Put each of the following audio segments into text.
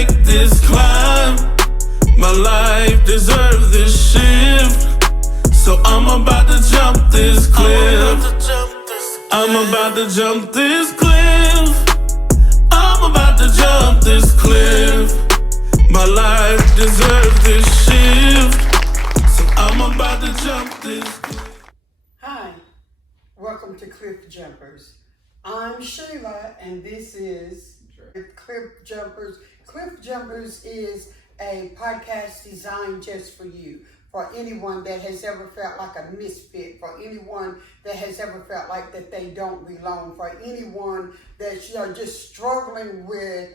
make this climb. My life deserves this shift. So I'm about to jump this cliff. I'm about to jump this cliff. I'm about to jump this cliff. My life deserves this shift. So I'm about to jump this cliff. Hi, welcome to Cliff Jumpers. I'm Shayla and this is Cliff Jumpers. Cliff Jumpers is a podcast designed just for you, for anyone that has ever felt like a misfit, for anyone that has ever felt like that they don't belong, for anyone that's just struggling with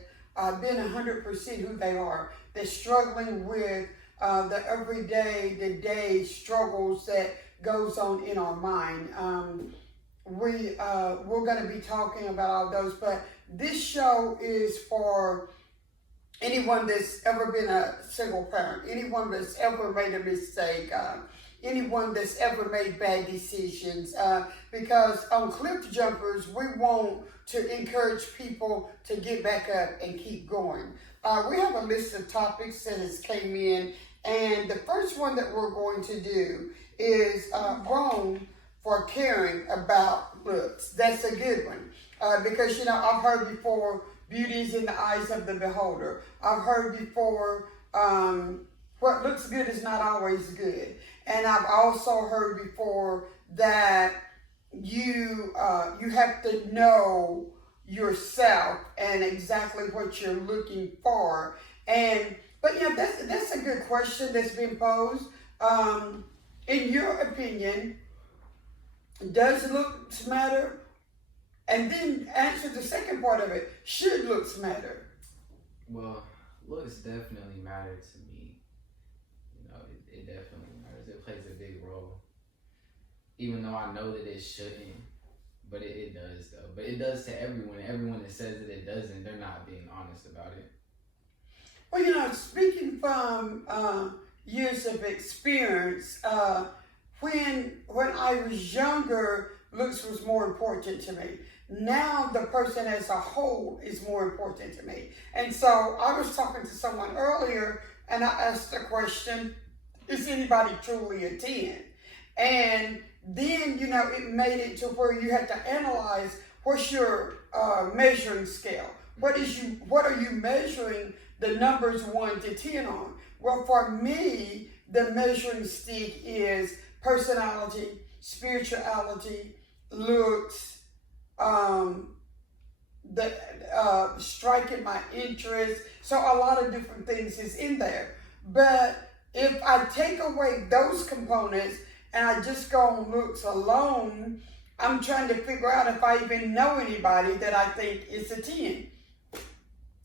being 100% who they are, that's struggling with the everyday, the day struggles that goes on in our mind. We're going to be talking about all those, but this show is for anyone that's ever been a single parent, anyone that's ever made a mistake, anyone that's ever made bad decisions. Because on Cliff Jumpers, we want to encourage people to get back up and keep going. We have a list of topics that has came in, and the first one that we're going to do is wrong for caring about looks. That's a good one. Because, I've heard before, beauty is in the eyes of the beholder. I've heard before, what looks good is not always good. And I've also heard before that you have to know yourself and exactly what you're looking for. But that's a good question that's been posed. In your opinion, does looks matter? And then answer the second part of it. Should looks matter? Well, looks definitely matter to me. It definitely matters. It plays a big role. Even though I know that it shouldn't, but it does though. But it does to everyone. Everyone that says that it doesn't, they're not being honest about it. Well, speaking from years of experience, when I was younger, looks was more important to me. Now the person as a whole is more important to me. And so I was talking to someone earlier and I asked the question, is anybody truly a 10? And then, it made it to where you had to analyze what's your measuring scale. What are you measuring the numbers 1 to 10 on? Well, for me, the measuring stick is personality, spirituality, looks, striking my interest. So a lot of different things is in there. But if I take away those components and I just go on looks alone, I'm trying to figure out if I even know anybody that I think is a 10.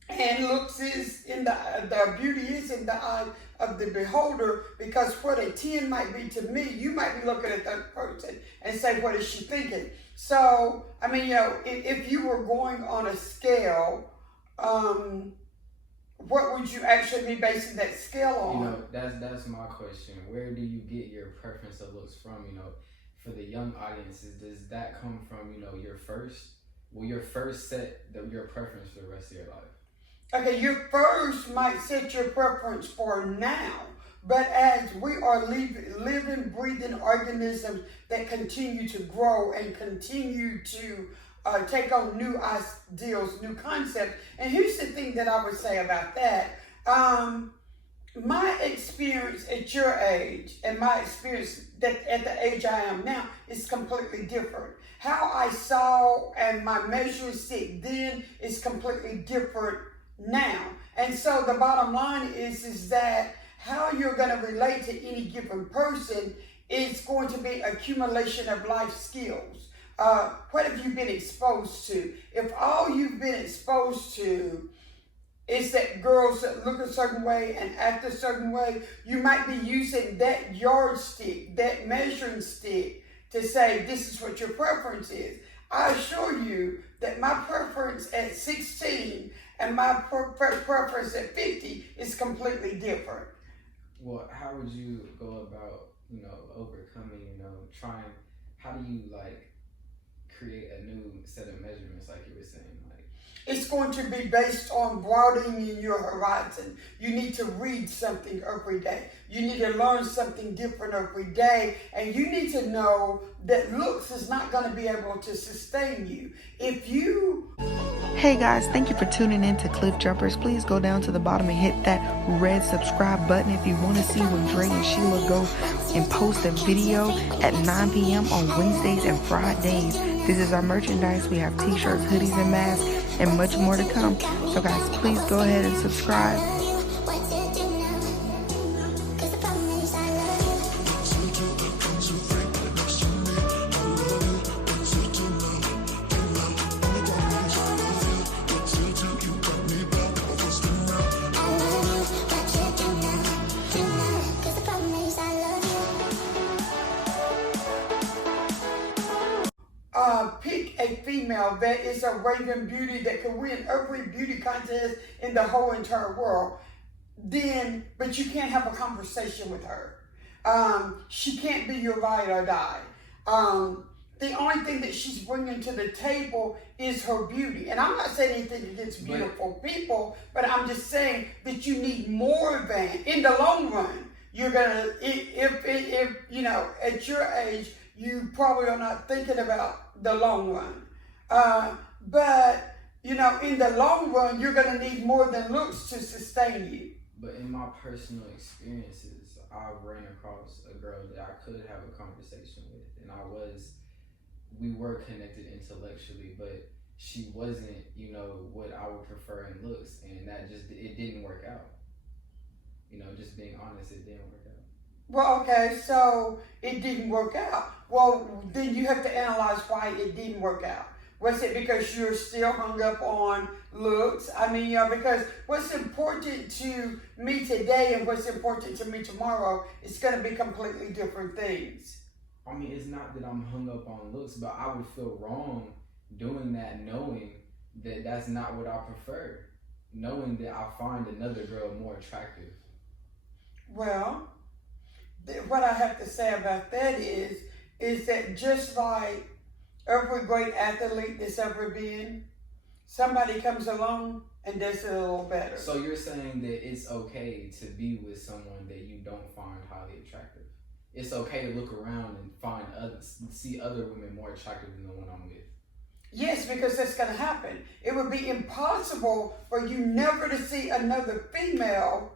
And looks is in the beauty is in the eye of the beholder, because what a 10 might be to me, you might be looking at that person and say, what is she thinking? So, if you were going on a scale, what would you actually be basing that scale on? That's my question. Where do you get your preference of looks from? For the young audiences, does that come from, your first set your preference for the rest of your life? Okay, your first might set your preference for now, but as we are living, breathing organisms that continue to grow and continue to take on new ideals, new concepts. And here's the thing that I would say about that. My experience at your age and my experience at the age I am now is completely different. How I saw and my measuring stick then is completely different now. And so the bottom line is that how you're going to relate to any given person is going to be accumulation of life skills. What have you been exposed to? If all you've been exposed to is that girls that look a certain way and act a certain way, you might be using that yardstick, that measuring stick to say this is what your preference is. I assure you that my preference at 16 and my preference at 50 is completely different. Well, how would you go about, overcoming, how do you create a new set of measurements like you were saying? It's going to be based on broadening your horizon. You need to read something every day. You need to learn something different every day. And you need to know that looks is not going to be able to sustain you. If you... Hey guys, thank you for tuning in to Cliff Jumpers. Please go down to the bottom and hit that red subscribe button if you want to see when Dre and Sheila go and post a video at 9 p.m. on Wednesdays and Fridays. This is our merchandise. We have t-shirts, hoodies, and masks, and much more to come. So guys, please go ahead and subscribe. Pick a female that is a raving beauty that can win every beauty contest in the whole entire world. But you can't have a conversation with her. She can't be your ride or die. The only thing that she's bringing to the table is her beauty. And I'm not saying anything against beautiful people, but I'm just saying that you need more than, in the long run, you're gonna, if you know, at your age, you probably are not thinking about the long run. But, you know, in the long run, you're going to need more than looks to sustain you. But in my personal experiences, I've ran across a girl that I could have a conversation with. And we were connected intellectually, but she wasn't, you know, what I would prefer in looks. And it didn't work out. You know, just being honest, it didn't work out. Well, okay, so it didn't work out. Well, then you have to analyze why it didn't work out. Was it because you're still hung up on looks? I mean, you know, because what's important to me today and what's important to me tomorrow is going to be completely different things. I mean, it's not that I'm hung up on looks, but I would feel wrong doing that knowing that that's not what I prefer. Knowing that I find another girl more attractive. Well, what I have to say about that is that just like every great athlete that's ever been, somebody comes along and does it a little better. So you're saying that it's okay to be with someone that you don't find highly attractive? It's okay to look around and see other women more attractive than the one I'm with? Yes, because that's going to happen. It would be impossible for you never to see another female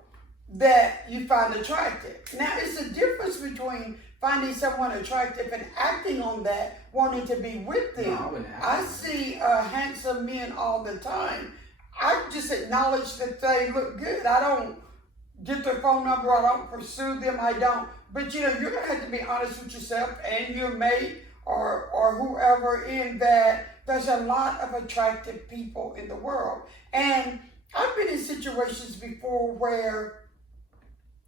that you find attractive. Now, it's a difference between finding someone attractive and acting on that, wanting to be with them. No, I see handsome men all the time. I just acknowledge that they look good. I don't get their phone number. I don't pursue them. I don't. But, you know, you're going to have to be honest with yourself and your mate or whoever in that there's a lot of attractive people in the world. And I've been in situations before where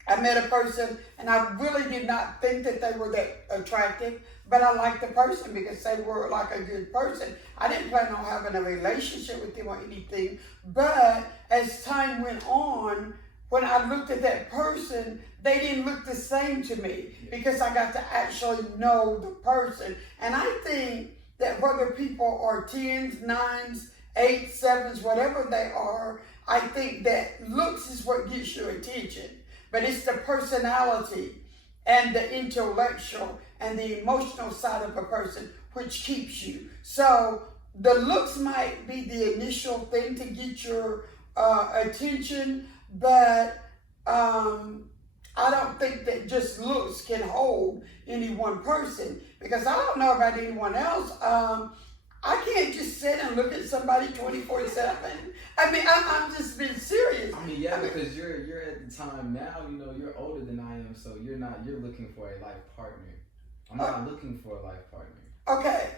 I met a person and I really did not think that they were that attractive, but I liked the person because they were like a good person. I didn't plan on having a relationship with them or anything, but as time went on, when I looked at that person, they didn't look the same to me because I got to actually know the person. And I think that whether people are 10s, 9s, 8s, 7s, whatever they are, I think that looks is what gets your attention. But it's the personality and the intellectual and the emotional side of a person which keeps you. So the looks might be the initial thing to get your attention, but I don't think that just looks can hold any one person, because I don't know about anyone else. I can't just sit and look at somebody 24/7. I mean, I'm just being serious. I mean, yeah, because you're at the time now, you know, you're older than I am, so you're looking for a life partner. I'm not looking for a life partner. Okay,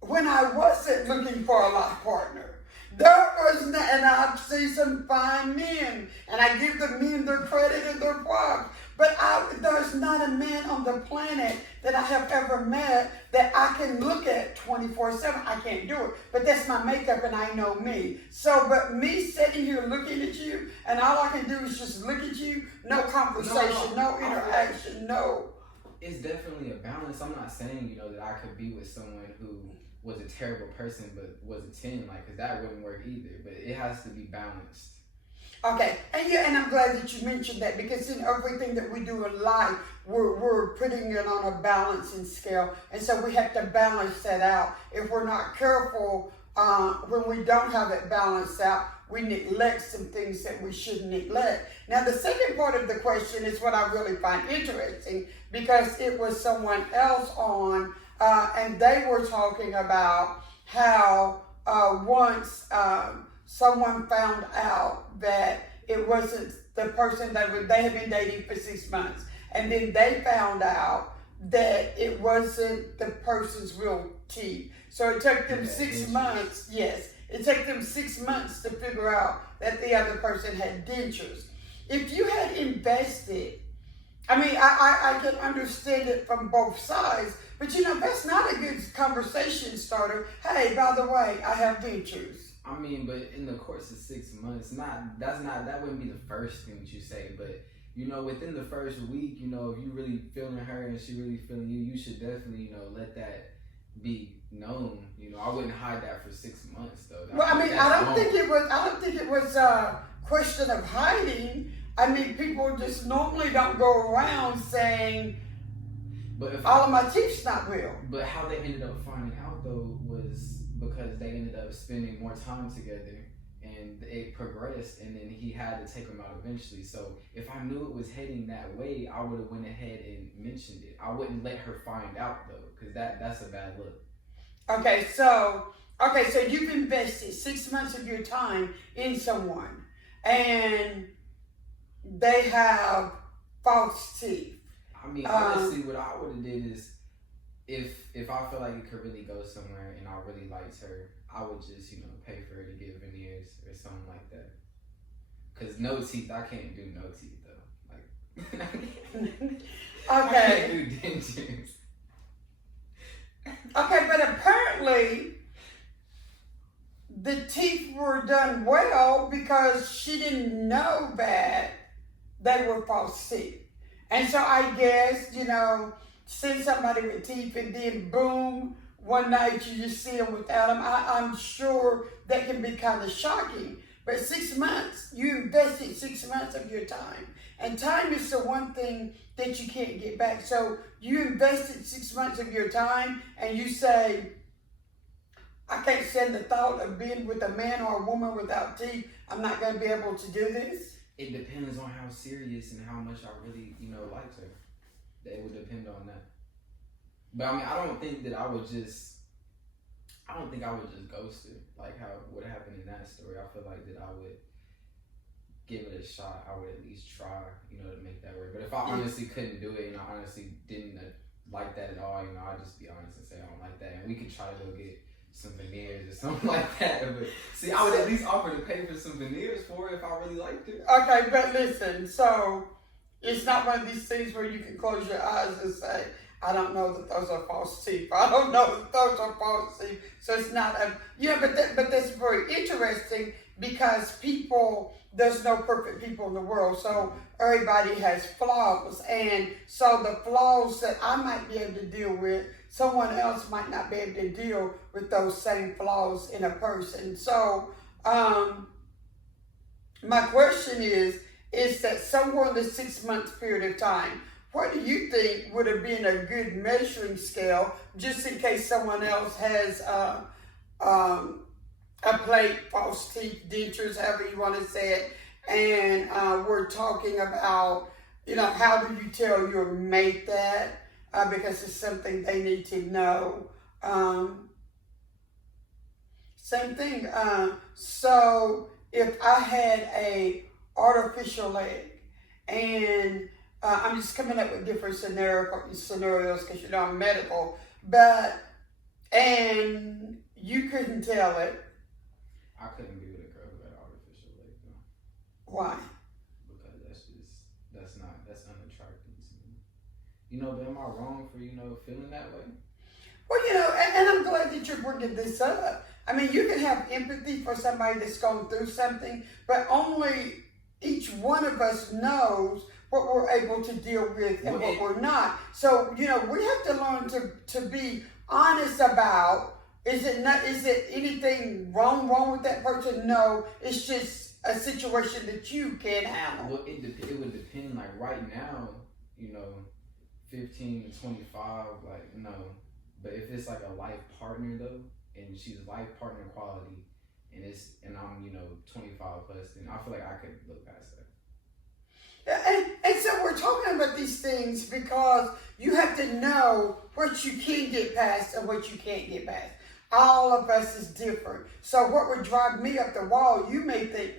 when I wasn't looking for a life partner, there was not, and I've seen some fine men, and I give the men their credit and their props, but there's not a man on the planet that I have ever met that I can look at 24/7. I can't do it, but that's my makeup and I know me. So, but me sitting here looking at you and all I can do is just look at you, no conversation, no interaction, no. It's definitely a balance. I'm not saying, you know, that I could be with someone who was a terrible person but was a 10, like, because that wouldn't work either. But it has to be balanced. Okay, and I'm glad that you mentioned that, because in everything that we do in life, we're putting it on a balancing scale, and so we have to balance that out. If we're not careful, when we don't have it balanced out, we neglect some things that we shouldn't neglect. Now, the second part of the question is what I really find interesting, because it was someone else on, and they were talking about how once someone found out that it wasn't the person they had been dating for 6 months, and then they found out that it wasn't the person's real teeth. So it took them 6 months. Yes, it took them 6 months to figure out that the other person had dentures. If you had invested, I mean, I can understand it from both sides, but that's not a good conversation starter. Hey, by the way, I have dentures. I mean, but in the course of 6 months, that wouldn't be the first thing that you say, but within the first week, if you really feeling her and she really feeling you, you should definitely, let that be known. I wouldn't hide that for 6 months though. Well, I mean, I don't think it was a question of hiding. I mean, people just normally don't go around saying, all of my teeth's not real. But how they ended up finding out though was because they ended up spending more time together, and it progressed, and then he had to take them out eventually. So if I knew it was heading that way, I would have went ahead and mentioned it. I wouldn't let her find out though, because that's a bad look. Okay, so you've invested 6 months of your time in someone, and they have false teeth. I mean, honestly, what I would have did is, if I feel like it could really go somewhere and I really liked her, I would just, pay for her to get veneers or something like that. Because no teeth, I can't do no teeth though. Like, Okay. I can't do dentures. Okay, but apparently the teeth were done well, because she didn't know that they were false teeth. And so I guess, send somebody with teeth, and then boom, one night you just see them without them. I'm sure that can be kind of shocking. But 6 months, you invested 6 months of your time. And time is the one thing that you can't get back. So you invested 6 months of your time, and you say, I can't stand the thought of being with a man or a woman without teeth. I'm not going to be able to do this. It depends on how serious and how much I really, liked her. It would depend on that. But I mean, I don't think I would just ghost it, like how what happened in that story. I feel like that I would give it a shot. I would at least try, to make that work. But if I honestly couldn't do it, and I honestly didn't like that at all, I'd just be honest and say I don't like that, and we could try to go get some veneers or something like that. But see, I would at least offer to pay for some veneers for it if I really liked it. Okay, but listen, so it's not one of these things where you can close your eyes and say, I don't know that those are false teeth. I don't know that those are false teeth. So it's not but that's very interesting, because there's no perfect people in the world. So everybody has flaws. And so the flaws that I might be able to deal with, someone else might not be able to deal with those same flaws in a person. So my question is that somewhere in the 6 month period of time, what do you think would have been a good measuring scale, just in case someone else has a plate, false teeth, dentures, however you want to say it, and we're talking about, how do you tell your mate that, because it's something they need to know. Same thing. So if I had a artificial leg, and I'm just coming up with different scenarios because I'm medical, and you couldn't tell it. I couldn't be with a girl who had artificial legs, no. Why? Because that's unattractive to me. But am I wrong for, feeling that way? Well, and I'm glad that you're bringing this up. I mean, you can have empathy for somebody that's going through something, but only each one of us knows what we're able to deal with and what we're not. So, we have to learn to be honest about, Is it anything wrong with that person? No, it's just a situation that you can't handle. Well, it would depend. Like right now, 15 to 25, like no. But if it's like a life partner though, and she's life partner quality, and I'm 25 plus, then I feel like I could look past that. And so we're talking about these things because you have to know what you can get past and what you can't get past. All of us is different. So what would drive me up the wall, you may think,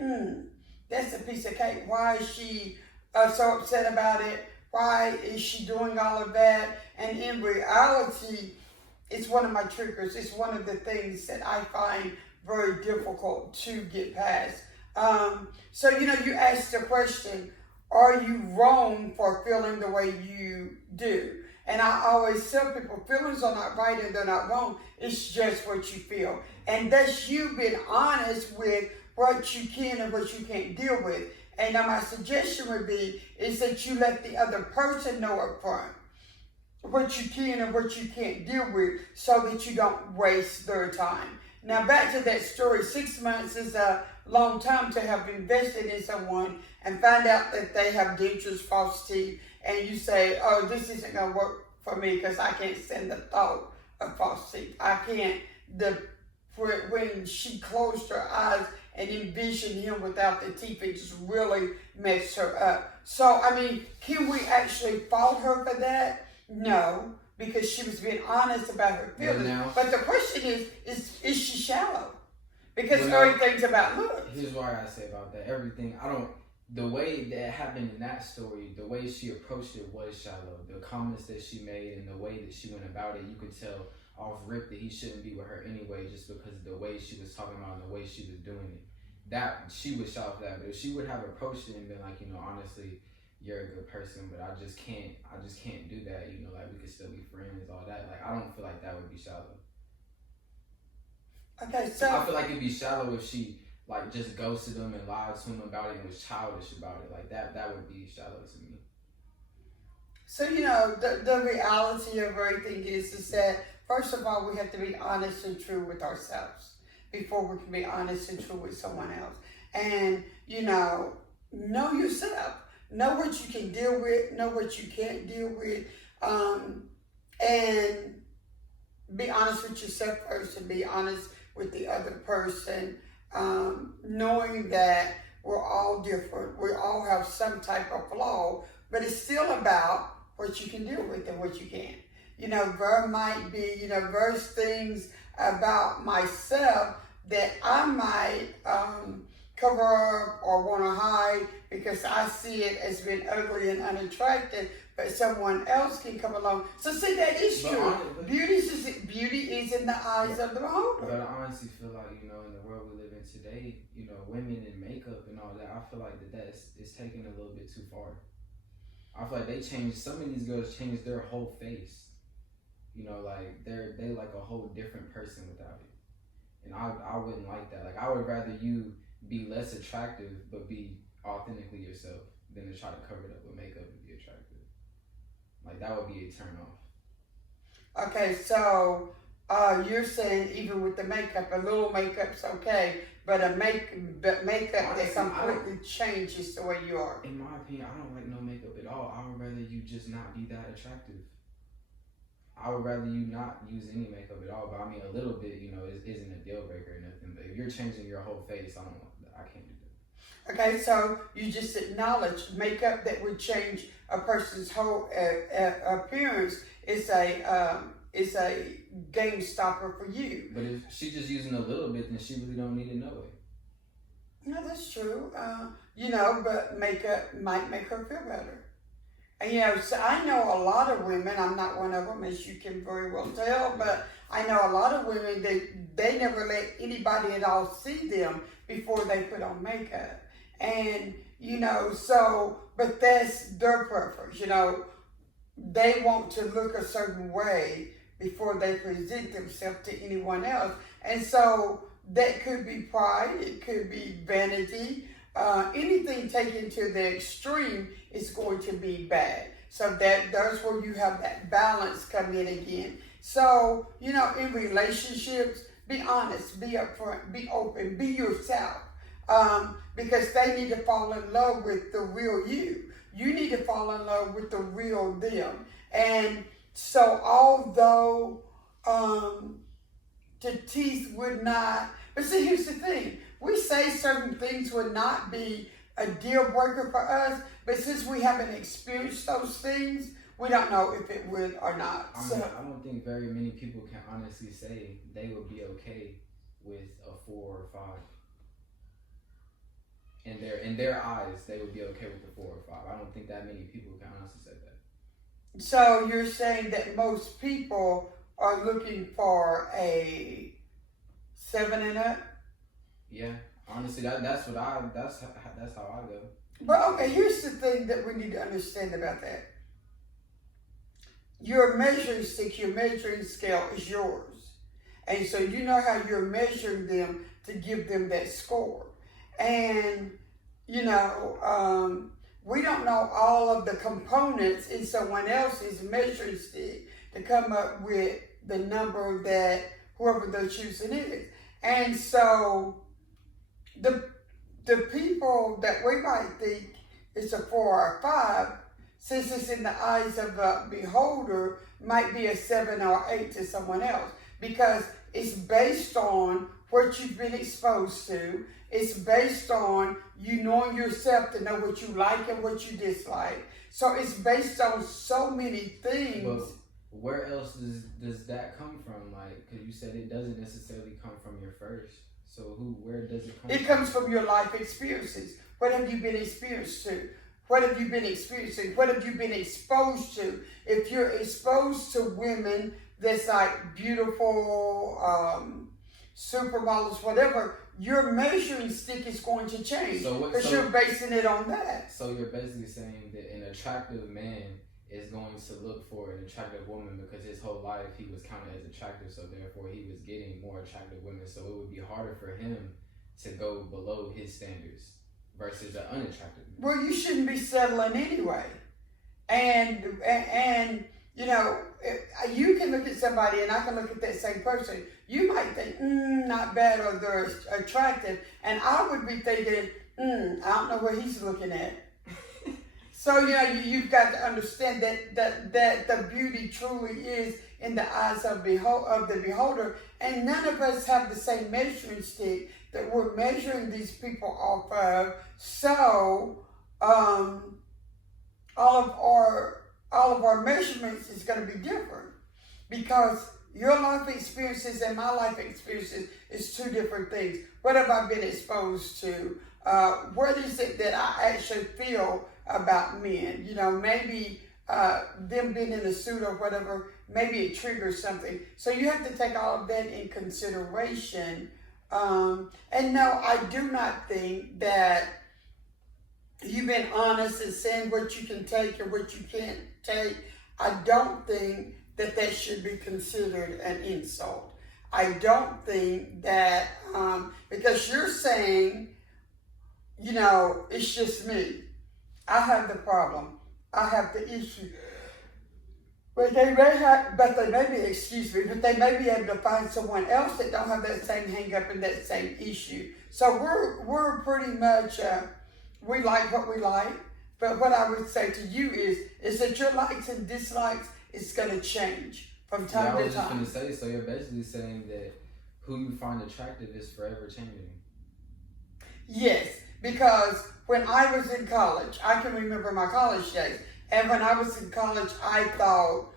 that's a piece of cake. Why is she so upset about it? Why is she doing all of that? And in reality, it's one of my triggers. It's one of the things that I find very difficult to get past. So, you asked the question, are you wrong for feeling the way you do? And I always tell people, feelings are not right and they're not wrong. It's just what you feel. And that's you being honest with what you can and what you can't deal with. And now my suggestion would be, is that you let the other person know up front what you can and what you can't deal with so that you don't waste their time. Now back to that story, 6 months is a long time to have invested in someone and find out that they have dentures, false teeth, and you say, oh, this isn't going to work for me because I can't stand the thought of false teeth. I can't, when she closed her eyes and envisioned him without the teeth, it just really messed her up. So, can we actually fault her for that? No, because she was being honest about her feelings. But the question is she shallow? Because everything's about looks. Here's what I gotta say about that. The way that happened in that story, the way she approached it was shallow. The comments that she made and the way that she went about it, you could tell off rip that he shouldn't be with her anyway, just because of the way she was talking about and the way she was doing it. That she was shallow for that. But if she would have approached it and been like, honestly, you're a good person, but I just can't do that, like we could still be friends, all that. Like I don't feel like that would be shallow. Okay, so I feel like it'd be shallow if she like just ghosted him and lied to him about it and was childish about it. Like that would be shallow to me. So the reality of everything is that first of all we have to be honest and true with ourselves before we can be honest and true with someone else. And know yourself. Know what you can deal with, know what you can't deal with, and be honest with yourself first and be honest with the other person, knowing that we're all different. We all have some type of flaw, but it's still about what you can deal with and what you can't. There might be, there's things about myself that I might cover up or want to hide because I see it as being ugly and unattractive, but someone else can come along. So see, that is true. Beauty is in the eyes of the beholder. But I honestly feel like, in the world we live in today, women in makeup and all that, I feel like it's taken a little bit too far. I feel like some of these girls changed their whole face. Like they like a whole different person without it. And I wouldn't like that. Like I would rather you be less attractive but be authentically yourself than to try to cover it up with makeup and be attractive. Like that would be a turn off. Okay, so you're saying even with the makeup, a little makeup's okay, but makeup that completely changes the way you are. In my opinion, I don't like no makeup at all. I would rather you just not be that attractive. I would rather you not use any makeup at all, but a little bit, isn't a deal breaker or nothing. But if you're changing your whole face, I can't do that. Okay, so you just acknowledge makeup that would change a person's whole appearance is a game stopper for you. But if she's just using a little bit, then she really don't need to know it. No, that's true. But makeup might make her feel better. And so I know a lot of women, I'm not one of them, as you can very well tell, but I know a lot of women that they never let anybody at all see them before they put on makeup. And, but that's their preference, they want to look a certain way before they present themselves to anyone else. And so that could be pride, it could be vanity, anything taken to the extreme is going to be bad. So that's where you have that balance come in again. So, you know, in relationships, be honest, be upfront, be open, be yourself. Because they need to fall in love with the real you. You need to fall in love with the real them. And so although the teeth would not, but see, here's the thing. We say certain things would not be a deal breaker for us, but since we haven't experienced those things, we don't know if it would or not. I don't think very many people can honestly say they would be okay with a 4 or 5. In their eyes, they would be okay with the 4 or 5. I don't think that many people can honestly say that. So you're saying that most people are looking for a 7 and up? Yeah, honestly, that's how I go. But okay, here's the thing that we need to understand about that. Your measuring stick, your measuring scale is yours. And so you know how you're measuring them to give them that score. And, you know, we don't know all of the components in someone else's measuring stick to come up with the number that whoever they're choosing is. And so the people that we might think it's a 4 or 5, since it's in the eyes of a beholder, might be a 7 or 8 to someone else, because it's based on what you've been exposed to. It's based on you knowing yourself to know what you like and what you dislike. So it's based on so many things. But where else does that come from? Like, because you said it doesn't necessarily come from your first. So where does it come from? It comes from your life experiences. What have you been experienced to? What have you been experiencing? What have you been exposed to? If you're exposed to women that's like beautiful, supermodels, whatever, your measuring stick is going to change because you're basing it on that. So you're basically saying that an attractive man is going to look for an attractive woman because his whole life he was counted as attractive, so therefore he was getting more attractive women, so it would be harder for him to go below his standards versus an unattractive man. Well, you shouldn't be settling anyway. And you know, you can look at somebody and I can look at that same person. You might think, not bad, or they're attractive. And I would be thinking, I don't know what he's looking at. So, you know, you've got to understand that the beauty truly is in the eyes of the beholder. And none of us have the same measuring stick that we're measuring these people off of. So, all of our measurements is going to be different, because your life experiences and my life experiences is 2 different things. What have I been exposed to? What is it that I actually feel about men? You know, maybe them being in a suit or whatever, maybe it triggers something. So you have to take all of that in consideration. And no, I do not think that you've been honest and saying what you can take and what you can't take. I don't think that should be considered an insult. I don't think that, because you're saying, you know, it's just me. I have the problem. I have the issue. But they may be able to find someone else that don't have that same hang up and that same issue. So we're pretty much, we like what we like. But what I would say to you is that your likes and dislikes is going to change from time to time. I was just going to say, so you're basically saying that who you find attractive is forever changing. Yes, because when I was in college, I can remember my college days. And when I was in college, I thought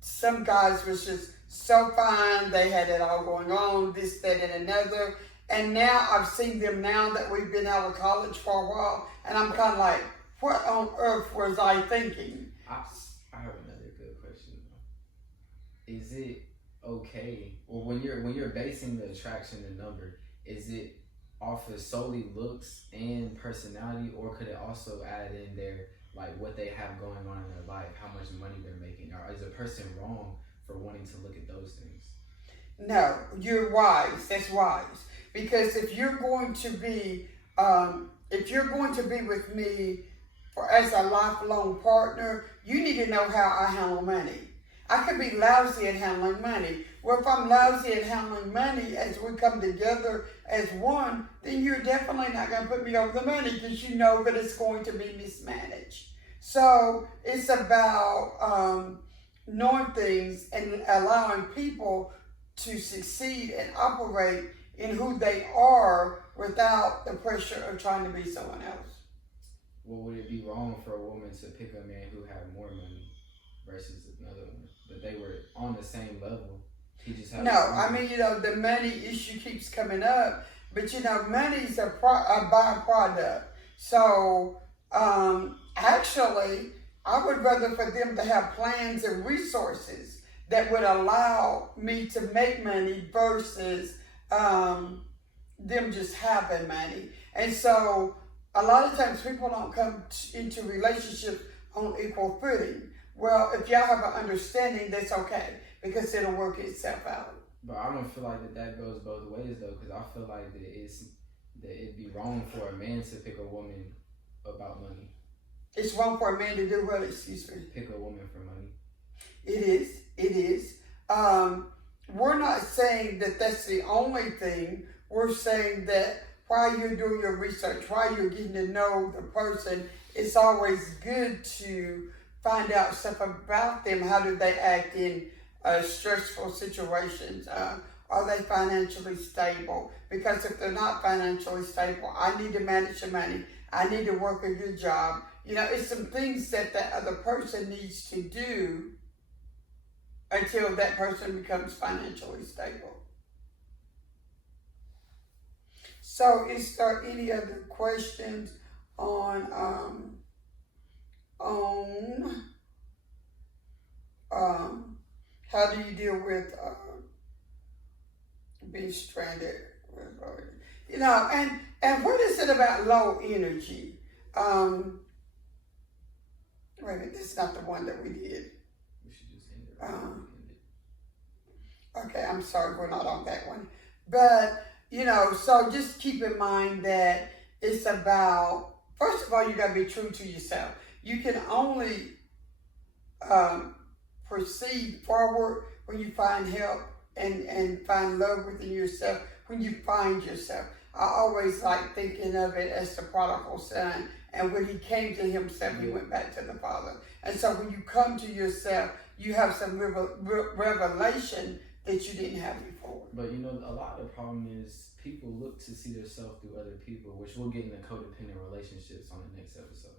some guys was just so fine. They had it all going on, this, that, and another. And now I've seen them now that we've been out of college for a while. And I'm kind of like, what on earth was I thinking? I have another good question. Is it okay, or when you're basing the attraction the number, is it off of solely looks and personality, or could it also add in there like what they have going on in their life, how much money they're making, or is a person wrong for wanting to look at those things? No, you're wise. That's wise, because if you're going to be with me as a lifelong partner, you need to know how I handle money. I could be lousy at handling money. Well, if I'm lousy at handling money, as we come together as one, then you're definitely not going to put me over the money because you know that it's going to be mismanaged. So it's about knowing things and allowing people to succeed and operate in who they are without the pressure of trying to be someone else. Well, would it be wrong for a woman to pick a man who had more money versus another one? But they were on the same level. He just had No, I mean, the money issue keeps coming up, but money's a byproduct. So, actually, I would rather for them to have plans and resources that would allow me to make money versus them just having money. And so, a lot of times people don't come into relationships on equal footing. Well, if y'all have an understanding, that's okay, because it'll work itself out. But I don't feel like that goes both ways, though, because I feel like that it'd be wrong for a man to pick a woman about money. It's wrong for a man to do what? Excuse me. Pick a woman for money. It is. We're not saying that that's the only thing. We're saying that while you're doing your research, while you're getting to know the person, it's always good to find out stuff about them. How do they act in stressful situations? Are they financially stable? Because if they're not financially stable, I need to manage the money. I need to work a good job. It's some things that the other person needs to do until that person becomes financially stable. So is there any other questions on how do you deal with being stranded? And what is it about low energy? Wait a minute, this is not the one that we did. We should just end it. Okay, I'm sorry, we're not on that one. But, so just keep in mind that it's about, first of all, you got to be true to yourself. You can only proceed forward when you find help and find love within yourself, when you find yourself. I always like thinking of it as the prodigal son. And when he came to himself, he went back to the Father. And so when you come to yourself, you have some revelation that you didn't have before. But a lot of the problem is people look to see themselves through other people, which we'll get into codependent relationships on the next episode.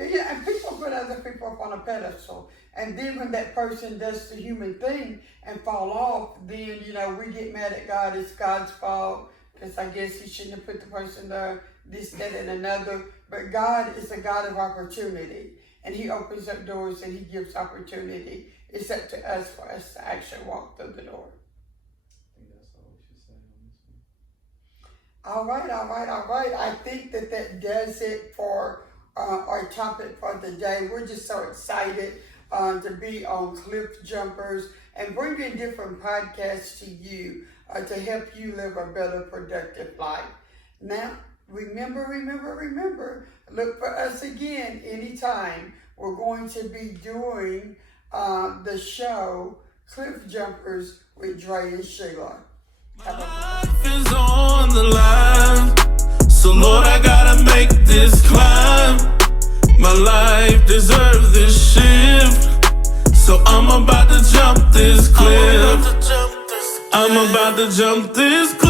Yeah, and people put other people up on a pedestal. And then when that person does the human thing and fall off, then, we get mad at God. It's God's fault. Because I guess he shouldn't have put the person there, this, that, and another. But God is a God of opportunity. And he opens up doors and he gives opportunity. It's up to us for us to actually walk through the door. I think that's all we should say on this one. All right. I think that does it for our topic for the day. We're just so excited to be on Cliff Jumpers and bringing different podcasts to you to help you live a better, productive life. Now, remember, look for us again anytime. We're going to be doing the show Cliff Jumpers with Dre and Sheila. Life is on the line, so Lord, I gotta make this climb. My life deserves this shift, so I'm about to jump this cliff. I'm about to jump this cliff.